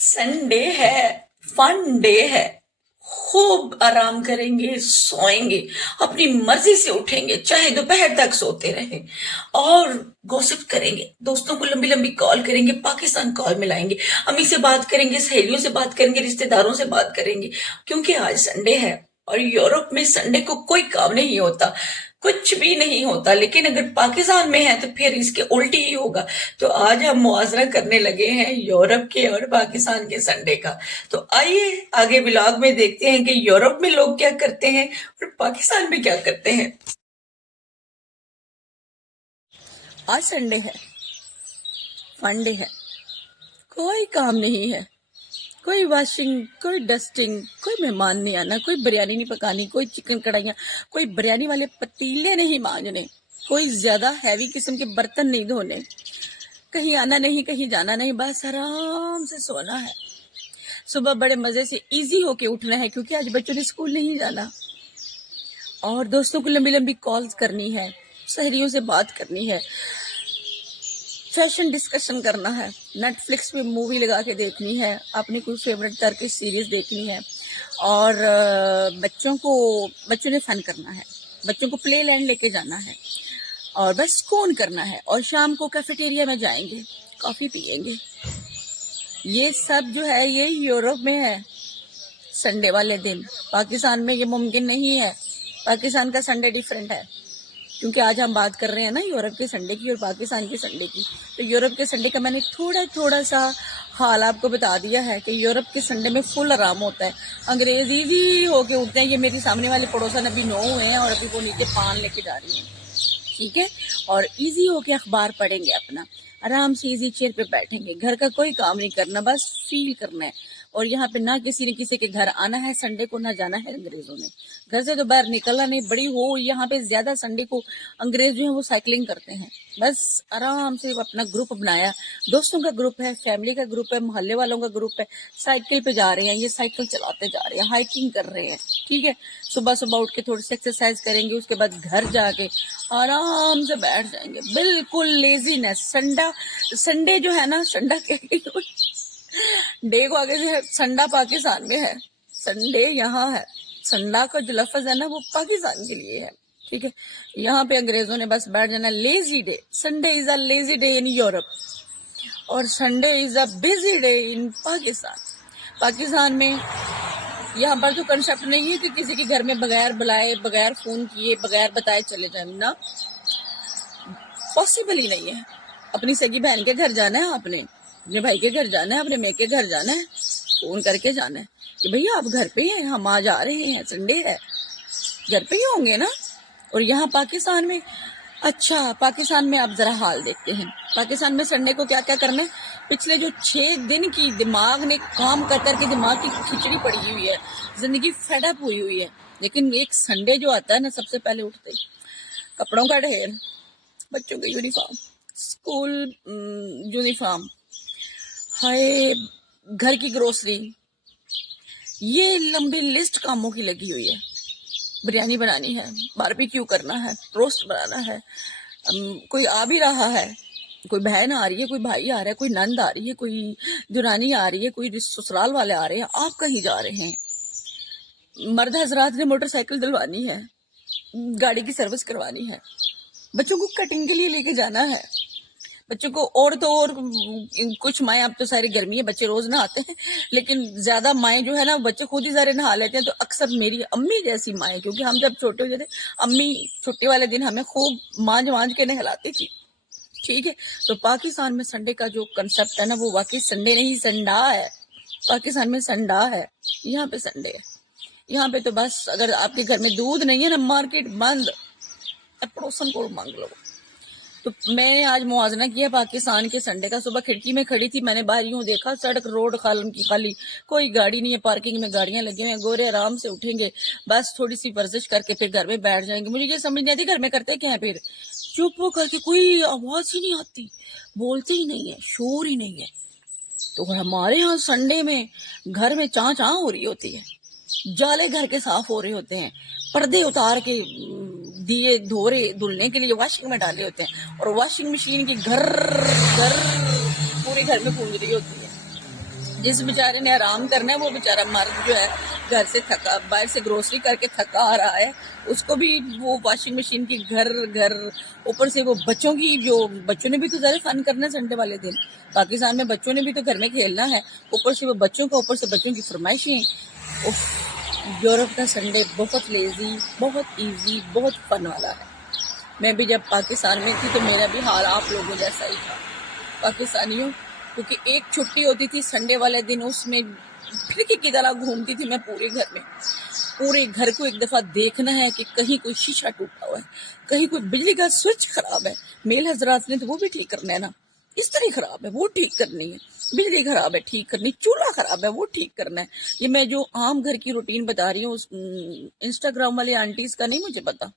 Sunday है, fun day है। खूब आराम करेंगे, सोएंगे, अपनी मर्जी से उठेंगे, चाहे दोपहर तक सोते रहे, और गॉसिप करेंगे, दोस्तों को लंबी लंबी कॉल करेंगे, पाकिस्तान कॉल मिलाएंगे, अम्मी से बात करेंगे, सहेलियों से बात करेंगे, रिश्तेदारों से बात करेंगे, क्योंकि आज संडे है। और यूरोप में संडे को कोई काम नहीं होता, कुछ भी नहीं होता। लेकिन अगर पाकिस्तान में है तो फिर इसके उल्टी ही होगा। तो आज हम मुआवजा करने लगे हैं यूरोप के और पाकिस्तान के संडे का। तो आइए आगे ब्लॉग में देखते हैं कि यूरोप में लोग क्या करते हैं और पाकिस्तान में क्या करते हैं। आज संडे है, फंडे है, कोई काम नहीं है, कोई वॉशिंग, कोई डस्टिंग, कोई मेहमान नहीं आना, कोई बिरयानी नहीं पकानी, कोई चिकन कढ़ाइयाँ, कोई बिरयानी वाले पतीले नहीं मांजने, कोई ज्यादा हैवी किस्म के बर्तन नहीं धोने, कहीं आना नहीं, कहीं जाना नहीं, बस आराम से सोना है। सुबह बड़े मजे से इजी होके उठना है क्योंकि आज बच्चों ने स्कूल नहीं जाना, और दोस्तों को लंबी लंबी कॉल्स करनी है, सहेलियों से बात करनी है, फैशन डिस्कशन करना है, नेटफ्लिक्स पे मूवी लगा के देखनी है, अपनी कोई फेवरेट करके सीरीज देखनी है, और बच्चों ने फन करना है, बच्चों को प्ले लैंड लेके जाना है, और बस सुकून करना है, और शाम को कैफेटेरिया में जाएंगे, कॉफी पियेंगे। ये सब जो है ये यूरोप में है संडे वाले दिन। पाकिस्तान में ये मुमकिन नहीं है। पाकिस्तान का संडे डिफरेंट है, क्योंकि आज हम बात कर रहे हैं ना यूरोप के संडे की और पाकिस्तान के संडे की। तो यूरोप के संडे का मैंने थोड़ा सा हाल आपको बता दिया है कि यूरोप के संडे में फुल आराम होता है। अंग्रेज इजी होके उठते हैं। ये मेरे सामने वाले पड़ोसन अभी 9 हुए हैं और अभी वो नीचे पान लेके जा रही है, ठीक है, और इजी होके अखबार पढ़ेंगे, अपना आराम से इजी चेयर पे बैठेंगे, घर का कोई काम नहीं करना, बस फील करना है। और यहाँ पे ना किसी ने किसी के घर आना है संडे को, ना जाना है अंग्रेजों ने, घर से तो बाहर निकलना नहीं। बड़ी हो यहाँ पे ज्यादा संडे को अंग्रेज जो है वो साइकिलिंग करते हैं, बस आराम से अपना ग्रुप बनाया, दोस्तों का ग्रुप है, फैमिली का ग्रुप है, मोहल्ले वालों का ग्रुप है, साइकिल पे जा रहे हैं, ये साइकिल चलाते जा रहे हैं, हाइकिंग कर रहे हैं, ठीक है। सुबह सुबह उठ के थोड़ी सी एक्सरसाइज करेंगे, उसके बाद घर जाके आराम से बैठ जाएंगे, बिल्कुल लेजीनेस। संडे जो है ना, संडा डे को आगे से संडा पाकिस्तान में है, संडे यहाँ है। संडा का जो लफ्ज है ना वो पाकिस्तान के लिए है, ठीक है। यहाँ पे अंग्रेजों ने बस बैठ जाना, lazy day. Sunday is a lazy day in Europe और Sunday is a busy day in Pakistan. Pakistan में यहाँ पर तो कंसेप्ट नहीं है कि किसी के घर में बगैर बुलाए, बगैर फोन किए, बगैर बताए चले जाए ना, पॉसिबल ही नहीं है। अपनी सगी बहन के घर जाना है, आपने अपने भाई के घर जाना है, अपने मेरे के घर जाना है, फोन करके जाना है कि भैया आप घर पे हैं, हम आज आ रहे हैं, संडे है, घर पे ही होंगे ना। और यहाँ पाकिस्तान में, अच्छा पाकिस्तान में आप जरा हाल देखते हैं, पाकिस्तान में संडे को क्या क्या करना है। पिछले जो 6 दिन की दिमाग ने काम कर करके दिमाग की खिचड़ी पड़ी हुई है, जिंदगी फेडअप हुई है। लेकिन एक संडे जो आता है ना, सबसे पहले उठते ही कपड़ों का ढेर, बच्चों के यूनिफॉर्म, स्कूल यूनिफॉर्म, हाय घर की ग्रोसरी, ये लंबी लिस्ट कामों की लगी हुई है। बिरयानी बनानी है, बारबेक्यू करना है, रोस्ट बनाना है, कोई आ भी रहा है, कोई बहन आ रही है, कोई भाई आ रहा है, कोई नंद आ रही है, कोई दुरानी आ रही है, कोई ससुराल वाले आ रहे हैं, आप कहीं जा रहे हैं। मर्द हजरात ने मोटरसाइकिल दिलवानी है, गाड़ी की सर्विस करवानी है, बच्चों को कटिंग के लिए लेके जाना है, बच्चों को। और तो और कुछ माएँ, अब तो सारी गर्मी है, बच्चे रोज नहाते हैं, लेकिन ज्यादा माएँ जो है ना, बच्चे खुद ही सारे नहा लेते हैं। तो अक्सर मेरी अम्मी जैसी माएँ, क्योंकि हम जब छोटे होते थे, अम्मी छुट्टी वाले दिन हमें खूब मांझ के नहलाती थी, ठीक है। तो पाकिस्तान में संडे का जो कंसेप्ट है ना, वो वाकई संडे नहीं, संडा है। पाकिस्तान में संडा है, यहाँ पे संडे है। यहाँ पे तो बस अगर आपके घर में दूध नहीं है ना, मार्केट बंद, पड़ोसन को मांग लो। तो मैंने आज मुआवजा किया पाकिस्तान के संडे का। सुबह खिड़की में खड़ी थी, मैंने बाहर यूं देखा, सड़क रोड खाली की खाली, कोई गाड़ी नहीं है, पार्किंग में गाड़ियां लगी हुई हैं। गोरे आराम से उठेंगे, बस थोड़ी सी वर्जिश करके फिर घर में बैठ जाएंगे। मुझे ये समझ नहीं आती घर में करते क्या है, फिर चुप करके, कोई आवाज ही नहीं आती, बोलते ही नहीं है, शोर ही नहीं है। तो हमारे यहाँ संडे में घर में चाँ चाँ हो रही होती है, जाले घर के साफ हो रहे होते हैं, पर्दे उतार के दिए धोरे धुलने के लिए वॉशिंग में डाले होते हैं, और वॉशिंग मशीन की घर घर पूरे घर में गूंज रही होती है। जिस बेचारे ने आराम करना है वो बेचारा मर्द जो है घर से थका, बाहर से ग्रोसरी करके थका आ रहा है, उसको भी वो वॉशिंग मशीन की घर घर, ऊपर से वो बच्चों की, जो बच्चों ने भी तो ज़्यादा फन करना है संडे वाले दिन, पाकिस्तान में बच्चों ने भी तो घर में खेलना है, ऊपर से वो बच्चों का, ऊपर से बच्चों की फरमाइशें। यूरोप का संडे बहुत लेजी, बहुत ईजी, बहुत फन वाला है। मैं भी जब पाकिस्तान में थी तो मेरा भी हाल आप लोगों जैसा ही था पाकिस्तानियों, क्योंकि एक छुट्टी होती थी संडे वाले दिन, उसमें फिर की तरह घूमती थी मैं पूरे घर में। पूरे घर को एक दफा देखना है कि कहीं कोई शीशा टूटा हुआ है, कहीं कोई बिजली का स्विच खराब है, मेल हजरात ने तो वो भी ठीक करना है ना, इस्त्री खराब है वो ठीक करनी है, बिजली खराब है ठीक करनी, चूल्हा खराब है वो ठीक करना है। ये मैं जो आम घर की रूटीन बता रही हूँ, इंस्टाग्राम वाली आंटीज का नहीं मुझे पता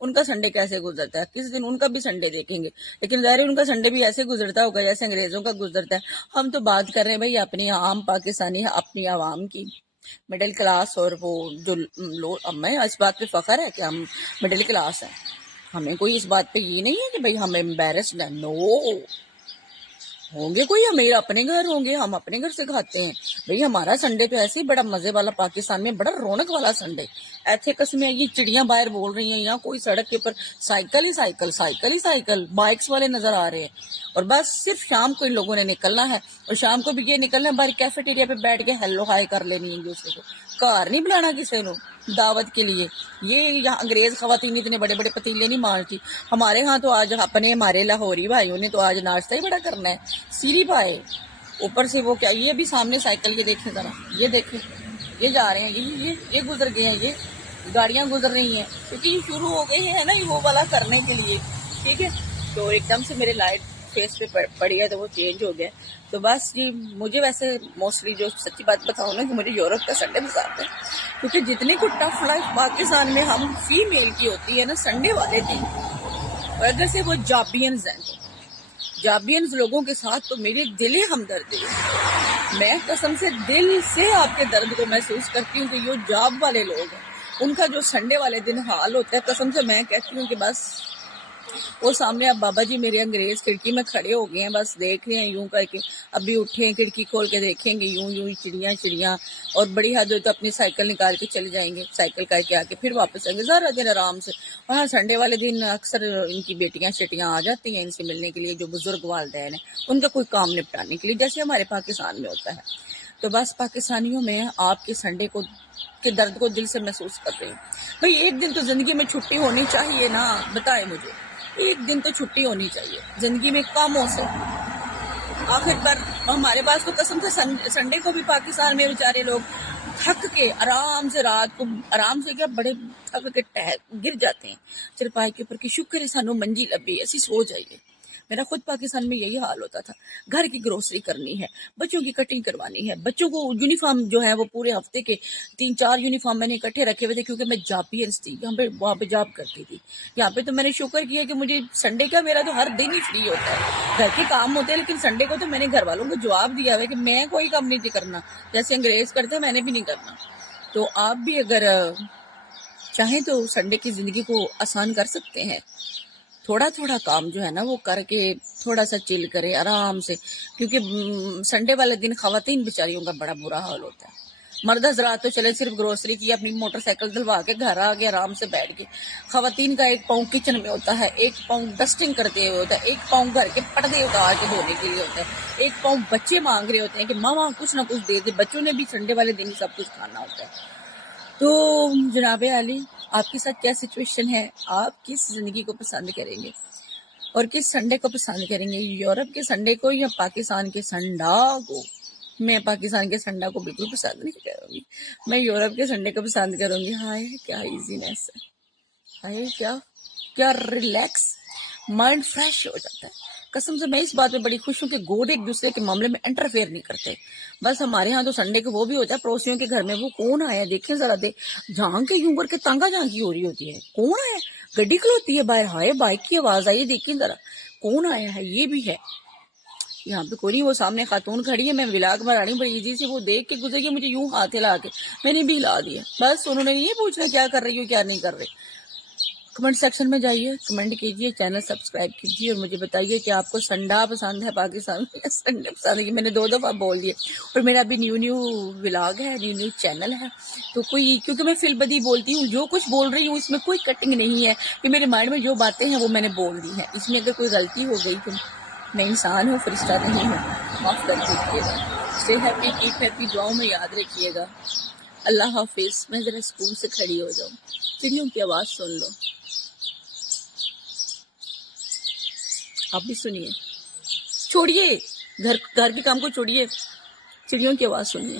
उनका संडे कैसे गुजरता है, किस दिन उनका भी संडे देखेंगे, लेकिन ज़ाहिर उनका संडे भी ऐसे गुजरता होगा जैसे अंग्रेजों का गुजरता है। हम तो बात कर रहे हैं भाई अपनी आम पाकिस्तानी, अपनी आवाम की, मिडिल क्लास। और वो जो लोग, हमें इस बात पे फख्र है कि हम मिडिल क्लास हैं, हमें कोई इस बात पे ये नहीं है कि भाई हम एम्बेरस्ड हैं, नो। होंगे कोई अमीर अपने घर होंगे, हम अपने घर से खाते हैं भाई। हमारा संडे तो ऐसे ही बड़ा मजे वाला, पाकिस्तान में बड़ा रौनक वाला संडे। ऐसे कस्में ये चिड़ियां बाहर बोल रही हैं, यहाँ कोई सड़क के ऊपर साइकिल ही साइकिल, साइकिल ही साइकिल, बाइक्स वाले नजर आ रहे हैं। और बस सिर्फ शाम को इन लोगों ने निकलना है, और शाम को भी ये निकलना है बाहर कैफेटेरिया पे बैठ के हेलो हाय कर लेनी है दूसरे को, घर नहीं बुलाना किसी को दावत के लिए। ये यहाँ अंग्रेज खवातीन इतने बड़े बड़े पतीले नहीं मारती। हमारे यहाँ तो आज अपने हमारे लाहौरी भाइयों ने तो आज नाश्ता ही बड़ा करना है, सीरी पाए ऊपर से वो क्या, ये भी सामने साइकिल के देखें जरा, ये देखें, ये जा रहे हैं, ये गुजर गए हैं, ये गाड़ियां गुजर रही हैं, क्योंकि ये शुरू हो गए हैं ना ये वो वाला करने के लिए, ठीक है। तो एकदम से मेरे लाइट फेस पे पड़ी है तो वो चेंज हो गया। तो बस जी, मुझे वैसे मोस्टली जो सच्ची बात बताऊँ ना कि मुझे यूरोप का संडे पसंद है, क्योंकि जितनी को टफ लाइफ पाकिस्तान में हम फीमेल की होती है ना संडे वाले दिन, और अगर से वो जाबियंस हैं तो जाबियंस लोगों के साथ तो मेरे दिल हमदर्दी है। मैं कसम से दिल से आपके दर्द को महसूस करती हूँ कि ये जॉब वाले लोग हैं, उनका जो संडे वाले दिन हाल होता है, कसम से मैं कहती हूँ कि बस वो सामने अब बाबा जी मेरे अंग्रेज खिड़की में खड़े हो गए हैं, बस देख रहे हैं यूं करके, अभी उठे हैं, खिड़की खोल के देखेंगे यूं यूं चिड़िया चिड़िया, और बड़ी हद हो तो अपनी साइकिल निकाल के चले जाएंगे, साइकिल करके आके फिर वापस आएंगे सारा दिन आराम से। और हाँ, संडे वाले दिन अक्सर इनकी बेटियां शटियां आ जाती हैं इनसे मिलने के लिए, जो बुजुर्ग वालदैन है उनका कोई काम निपटाने के लिए, जैसे हमारे पाकिस्तान में होता है। तो बस पाकिस्तानियों में आपके संडे को के दर्द को दिल से महसूस कर रहे हैं। भाई एक दिन तो जिंदगी में छुट्टी होनी चाहिए ना, बताए मुझे, एक दिन तो छुट्टी होनी चाहिए जिंदगी में कामों से। आखिरकार हमारे पास तो कसम से संडे को भी पाकिस्तान में बेचारे लोग थक के आराम से रात को, आराम से क्या, बड़े थक के गिर जाते हैं चरपाई के ऊपर कि शुक्र है सानू मंजी लभी, ऐसी सो जाइए। मेरा खुद पाकिस्तान में यही हाल होता था, घर की ग्रोसरी करनी है, बच्चों की कटिंग करवानी है, बच्चों को यूनिफॉर्म जो है वो पूरे हफ्ते के 3-4 यूनिफॉर्म मैंने इकट्ठे रखे हुए थे, क्योंकि मैं जाबियंस थी यहाँ पे, वहाँ पे जॉब करती थी। यहाँ पे तो मैंने शुक्र किया कि मुझे संडे का, मेरा तो हर दिन ही फ्री होता है, घर के काम होते हैं, लेकिन संडे को तो मैंने घर वालों को जवाब दिया है कि मैं कोई काम नहीं करना, जैसे अंग्रेज करते मैंने भी नहीं करना। तो आप भी अगर चाहें तो संडे की जिंदगी को आसान कर सकते हैं, थोड़ा थोड़ा काम जो है ना वो करके थोड़ा सा चिल करे आराम से, क्योंकि संडे वाले दिन खवातीन बेचारियों का बड़ा बुरा हाल होता है। मर्द हजरात तो चले सिर्फ ग्रोसरी की, अपनी मोटरसाइकिल धुलवा के घर आ गए आराम से बैठ के। खवातीन का एक पाँव किचन में होता है, एक पाँव डस्टिंग करते हुए होता है, एक पाँव घर के पर्दे उतार के धोने के लिए होता है, एक पाँव बच्चे मांग रहे होते हैं कि मामा कुछ ना कुछ दे दे, बच्चों ने भी संडे वाले दिन सब कुछ खाना होता है। तो जनाब आली, आपके साथ क्या सिचुएशन है, आप किस जिंदगी को पसंद करेंगे और किस संडे को पसंद करेंगे, यूरोप के संडे को या पाकिस्तान के संडा को? मैं पाकिस्तान के संडा को बिल्कुल पसंद नहीं करूंगी, मैं यूरोप के संडे को पसंद करूंगी। हाय क्या इजीनेस है, हाय क्या क्या रिलैक्स, माइंड फ्रेश हो जाता है। कसम से मैं इस बात में बड़ी खुश हूँ कि गोड एक दूसरे के मामले में इंटरफेयर नहीं करते। बस हमारे यहाँ तो संडे को वो भी होता है, पड़ोसियों के घर में वो कौन आया देखें जरा, दे झांक के यूं करके तांगा झांकी हो रही होती है, कौन आया, गड्डी खलोती है बाहर, हाय बाइक की आवाज आई है, देखें जरा कौन आया है। ये भी है यहाँ पे कोई नहीं, वो सामने खातून खड़ी है, मैं विलाग में रानी बड़ी इजी से वो देख के गुजर गई, मुझे यूं हाथ हिला के मैंने भी हिला दिया, बस उन्होंने ये पूछना क्या कर रही हो क्या नहीं कर रही। कमेंट सेक्शन में जाइए, कमेंट कीजिए, चैनल सब्सक्राइब कीजिए और मुझे बताइए कि आपको संडा पसंद है पाकिस्तान में, संडे पसंद है कि मैंने 2 दफ़ा बोल दिए। और मेरा अभी न्यू व्लॉग है, न्यू चैनल है, तो कोई, क्योंकि मैं फिलबदी बोलती हूँ, जो कुछ बोल रही हूँ इसमें कोई कटिंग नहीं है, कि मेरे माइंड में जो बातें हैं वो मैंने बोल दी हैं। इसमें अगर कोई गलती हो गई तो मैं इंसान हूँ, फरिश्ता नहीं हूँ, माफ़ कर दीजिएगा। स्टे हैप्पी, कीप हैप्पी, दुआओं में याद रखिएगा। अल्लाह हाफिज। मैं ज़रा सुकून से खड़ी हो जाऊँ, चिड़ियों की आवाज़ सुन लो, आप भी सुनिए। छोड़िए घर के काम को, छोड़िए, चिड़ियों की आवाज़ सुनिए।